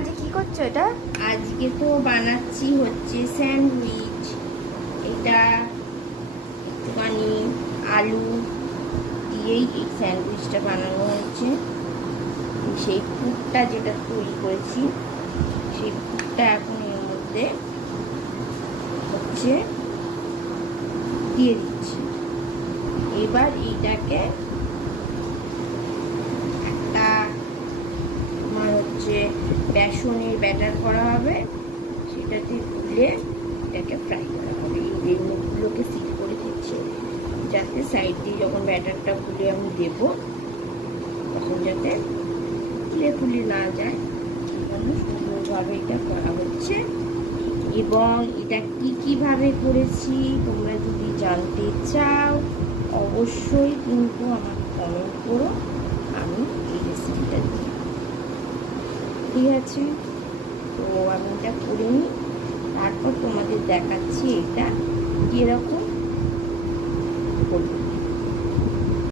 আজকে কি করছো এটা? আজকে তো বানাচ্ছি হচ্ছে স্যান্ডউইচ। এটা একটুখানি আলু দিয়েই এই স্যান্ডউইচটা বানানো হয়েছে। সেই পুরটা যেটা তৈরি করেছি সেই পুরটা এখন এর মধ্যে হচ্ছে দিয়ে দিচ্ছি। এবার এইটাকে একটা তোমার হচ্ছে বেসনের ব্যাটার করা হবে, সেটাতে তুলে এটাকে ফ্রাই করা হবে। এই মুখগুলোকে সিল করে দিচ্ছি যাতে সাইড দিয়ে যখন ব্যাটারটা গুলে আমি দেবো তখন যাতে তুলে তুলে না যায়, সুন্দরভাবে এটা করা হচ্ছে। এবং এটা কিভাবে করেছি তোমরা যদি জানতে চাও অবশ্যই কিন্তু আমাকে কমেন্ট করো, আমি এই রেসিপিটা দিই। ঠিক আছে, তো আমি এটা করে নিই, তারপর তোমাদের দেখাচ্ছি এটা কীরকম